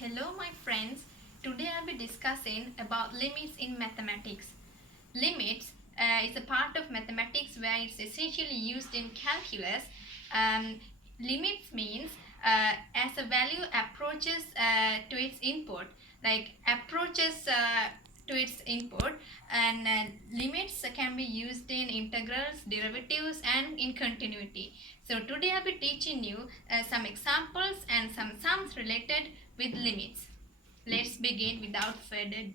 Hello my friends, today I'll be discussing about limits in mathematics. Limits is a part of mathematics where it's essentially used in calculus. Limits means as a value approaches to its input, to its input, and limits can be used in integrals, derivatives and in continuity. So today I'll be teaching you some examples and some sums related with limits. Let's begin without further ado.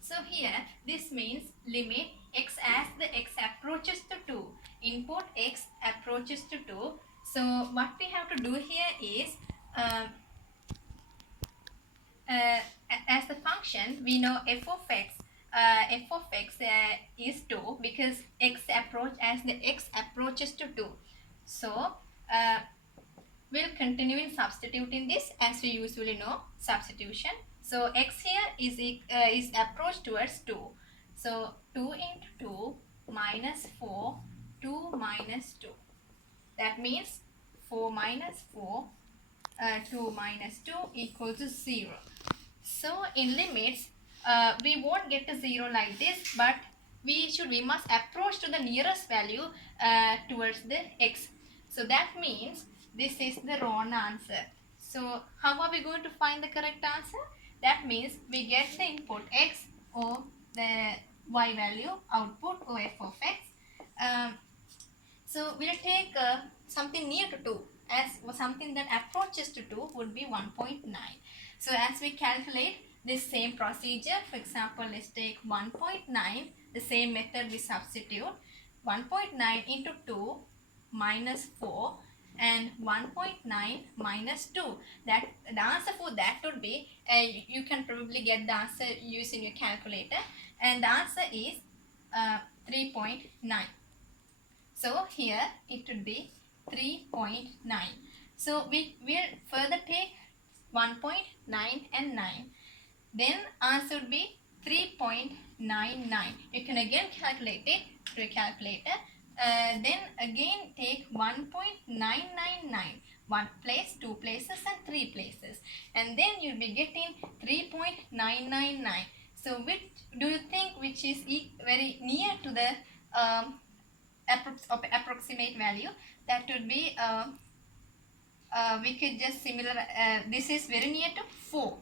So here this means limit x as the x approaches to 2. Input x approaches to 2. So what we have to do here is as the function we know f of x is 2 because x approaches to 2. So we'll continue in substituting this as we usually know substitution. So x here is approach towards 2. So 2 into 2 minus 4, 2 minus 2. That means 4 minus 4, 2 minus 2 equals to 0. So in limits, we won't get to 0 like this, but we must approach to the nearest value towards the x. So that means this is the wrong answer. So how are we going to find the correct answer? That means we get the input x or the y value, output or f of x. So we'll take something near to 2, as something that approaches to 2 would be 1.9. So as we calculate this same procedure, for example, let's take 1.9, the same method we substitute. 1.9 into 2 minus 4 and 1.9 minus 2. That the answer for that would be, you can probably get the answer using your calculator, and the answer is 3.9. So here it would be 3.9. So we will further take 1.9 and 9. Then answer would be 3.99. You can again calculate it through a calculator. Then again take 1.999. 1 place, 2 places and 3 places. And then you'll be getting 3.999. So which do you think which is very near to the approximate value? That would be we could just similar, this is very near to 4.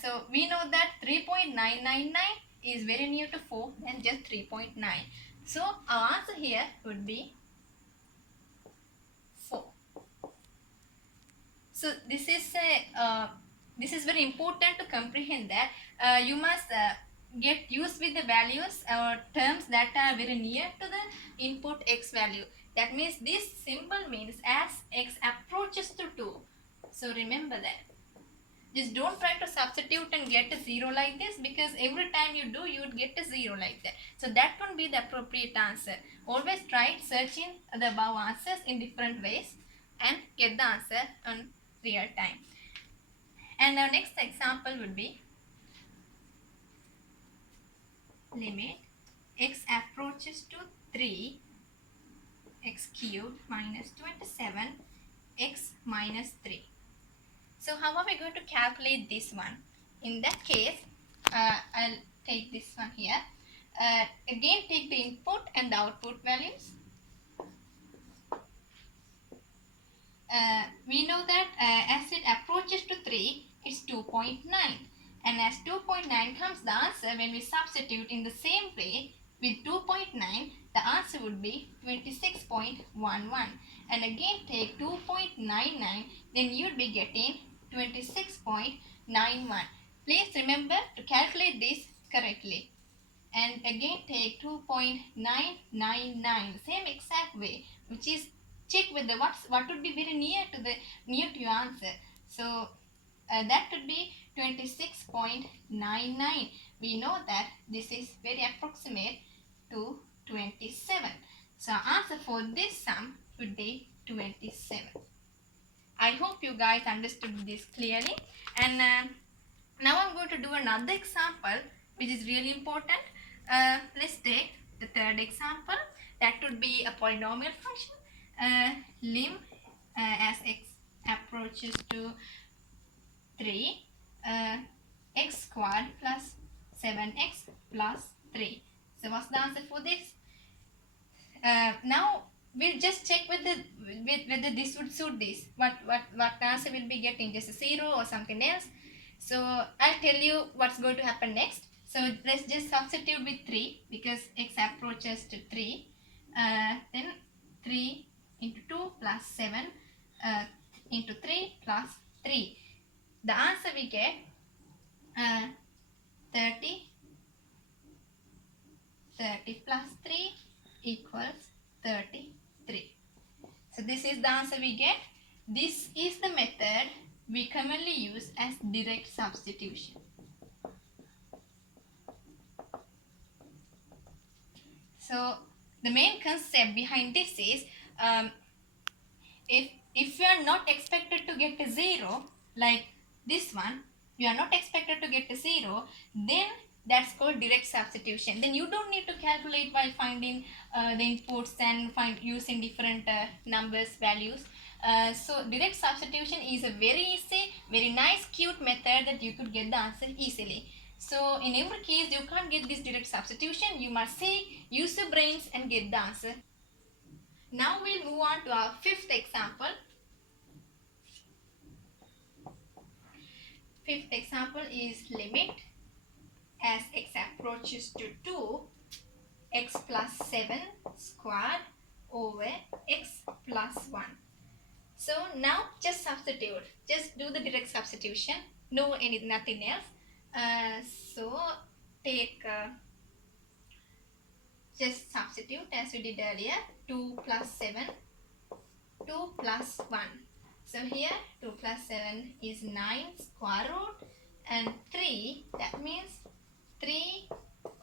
So we know that 3.999 is very near to 4 and just 3.9. So our answer here would be 4. So this is very important to comprehend that you must get used with the values or terms that are very near to the input x value. That means this symbol means as x approaches to 2. So remember that. Just don't try to substitute and get a 0 like this, because every time you do, you would get a 0 like that. So that won't be the appropriate answer. Always try searching the above answers in different ways and get the answer on real time. And our next example would be limit x approaches to 3, x cubed minus 27, x minus 3. So how are we going to calculate this one? In that case, I'll take this one here. Again take the input and the output values. We know that as it approaches to 3, it's 2.9. And as 2.9 comes the answer, when we substitute in the same way with 2.9, the answer would be 26.11. And again take 2.99, then you'd be getting 26.91. Please remember to calculate this correctly. And again take 2.999, same exact way, which is check with the what would be very near to your answer. So that would be 26.99. We know that this is very approximate to 27. So answer for this sum would be 27. I hope you guys understood this clearly. And now I'm going to do another example which is really important. Let's take the third example. That would be a polynomial function. Lim as x approaches to 3, x squared plus 7x plus 3. So what's the answer for this? Now we'll just check whether this would suit this. What answer will be getting? Just a 0 or something else? So I'll tell you what's going to happen next. So let's just substitute with 3 because x approaches to 3. Then 3 into 2 plus 7 into 3 plus 3. The answer we get 30 plus 3 equals 33. So this is the answer we get. This is the method we commonly use as direct substitution. So the main concept behind this is if you are not expected to get a 0, like this one, you are not expected to get a 0, then that's called direct substitution. Then you don't need to calculate while finding the inputs and using different numbers, values. So direct substitution is a very easy, very nice, cute method that you could get the answer easily. So in every case, you can't get this direct substitution. You must see, use your brains and get the answer. Now we'll move on to our fifth example. Fifth example is limit as x approaches to 2, x plus 7 squared over x plus 1. So now just substitute. Just do the direct substitution. Nothing else. So take just substitute as we did earlier. 2 plus 7, 2 plus 1. So here 2 plus 7 is 9 square root and 3, that means 3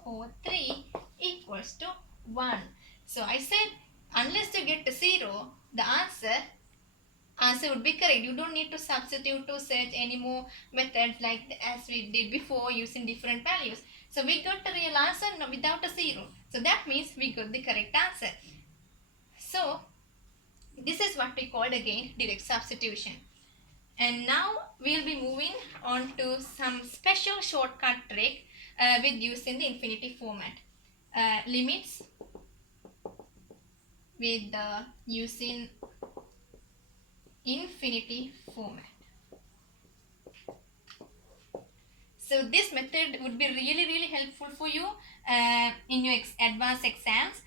over 3 equals to 1. So I said unless you get to 0, the answer would be correct. You don't need to substitute to search any more methods like as we did before using different values. So we got the real answer without a 0. So that means we got the correct answer. So this is what we called again direct substitution. And now we'll be moving on to some special shortcut trick with using the infinity format. Limits with using infinity format. So this method would be really helpful for you in your advanced exams.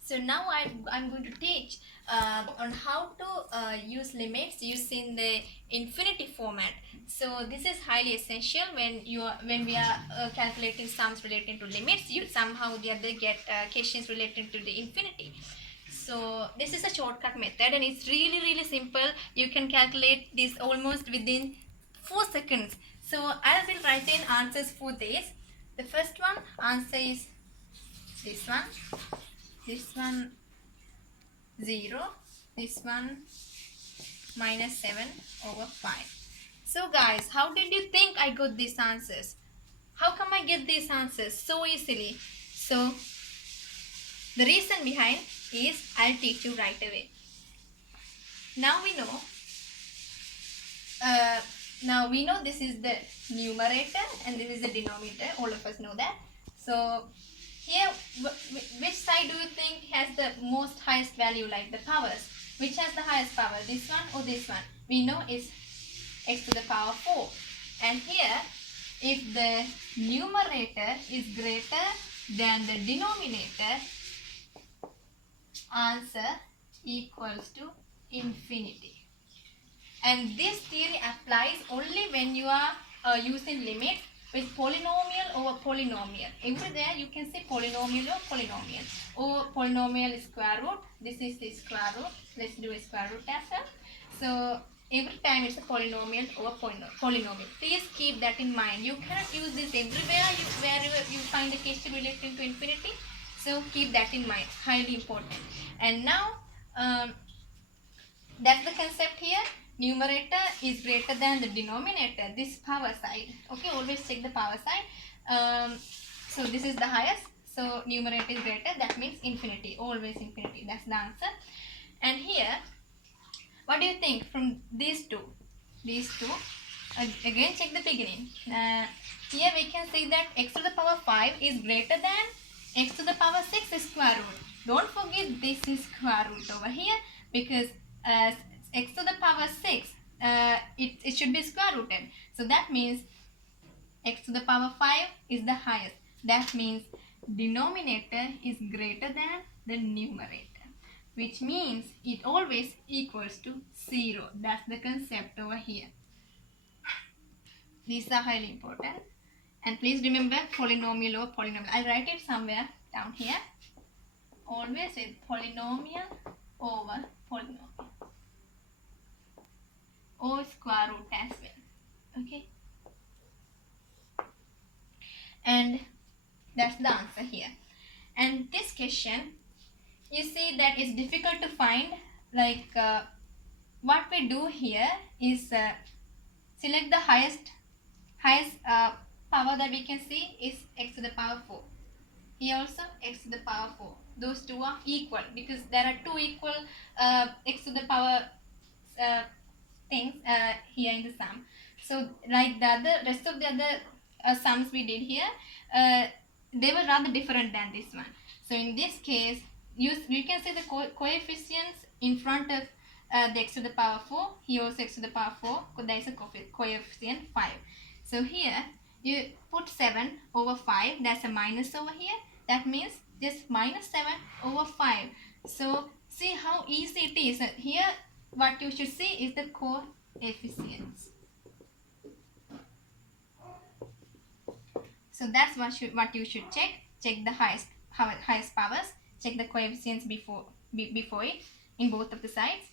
So now I'm going to teach on how to use limits using the infinity format. So this is highly essential when we are calculating sums relating to limits. You somehow or the other get questions related to the infinity. So this is a shortcut method and it's really simple. You can calculate this almost within 4 seconds. So I will write in answers for this. The first one answer is this one 0, this one minus 7 over 5. So guys, how did you think I got these answers? How come I get these answers so easily? So the reason behind is I'll teach you right away. Now we know this is the numerator and this is the denominator. All of us know that. So here, which side do you think has the most highest value, like the powers? Which has the highest power, this one or this one? We know it's x to the power 4. And here, if the numerator is greater than the denominator, answer equals to infinity. And this theory applies only when you are using limits with polynomial over polynomial. Everywhere you can say polynomial or polynomial. Or polynomial square root. This is the square root. Let's do a square root as well. So every time it's a polynomial over polynomial. Please keep that in mind. You cannot use this everywhere wherever you find a case relating to infinity. So keep that in mind, highly important. And now that's the concept here. Numerator is greater than the denominator, this power side. Okay, always check the power side. So this is the highest, so numerator is greater, that means infinity, always infinity. That's the answer. And here, what do you think from these two? Again check the beginning. Here we can see that x to the power 5 is greater than x to the power 6 is square root. Don't forget this is square root over here, because x to the power 6, it should be square rooted. So that means x to the power 5 is the highest. That means denominator is greater than the numerator, which means it always equals to 0. That's the concept over here. These are highly important. And please remember polynomial over polynomial. I'll write it somewhere down here. Always with polynomial over polynomial, or square root as well. Okay. And that's the answer here. And this question, you see that it's difficult to find. Like what we do here is select the highest power that we can see is x to the power 4. Here also x to the power 4. Those two are equal because there are two equal x to the power things here in the sum. So like the other rest of the other sums we did here, they were rather different than this one. So in this case, you can see the coefficients in front of the x to the power 4. Here also x to the power 4. There is a coefficient 5. So here you put 7 over 5. That's a minus over here. That means just minus 7 over 5. So see how easy it is. Here what you should see is the coefficients. So that's what you should check. Check the highest powers. Check the coefficients before it in both of the sides,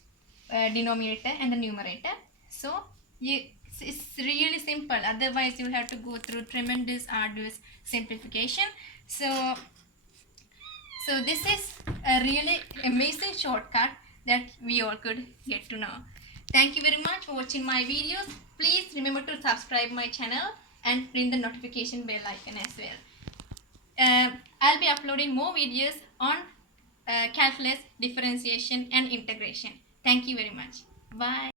denominator and the numerator. So it's really simple. Otherwise you have to go through tremendous arduous simplification. So this is a really amazing shortcut that we all could get to know. Thank you very much for watching my videos. Please remember to subscribe my channel and ring the notification bell icon as well. I'll be uploading more videos on calculus, differentiation and integration. Thank you very much. Bye.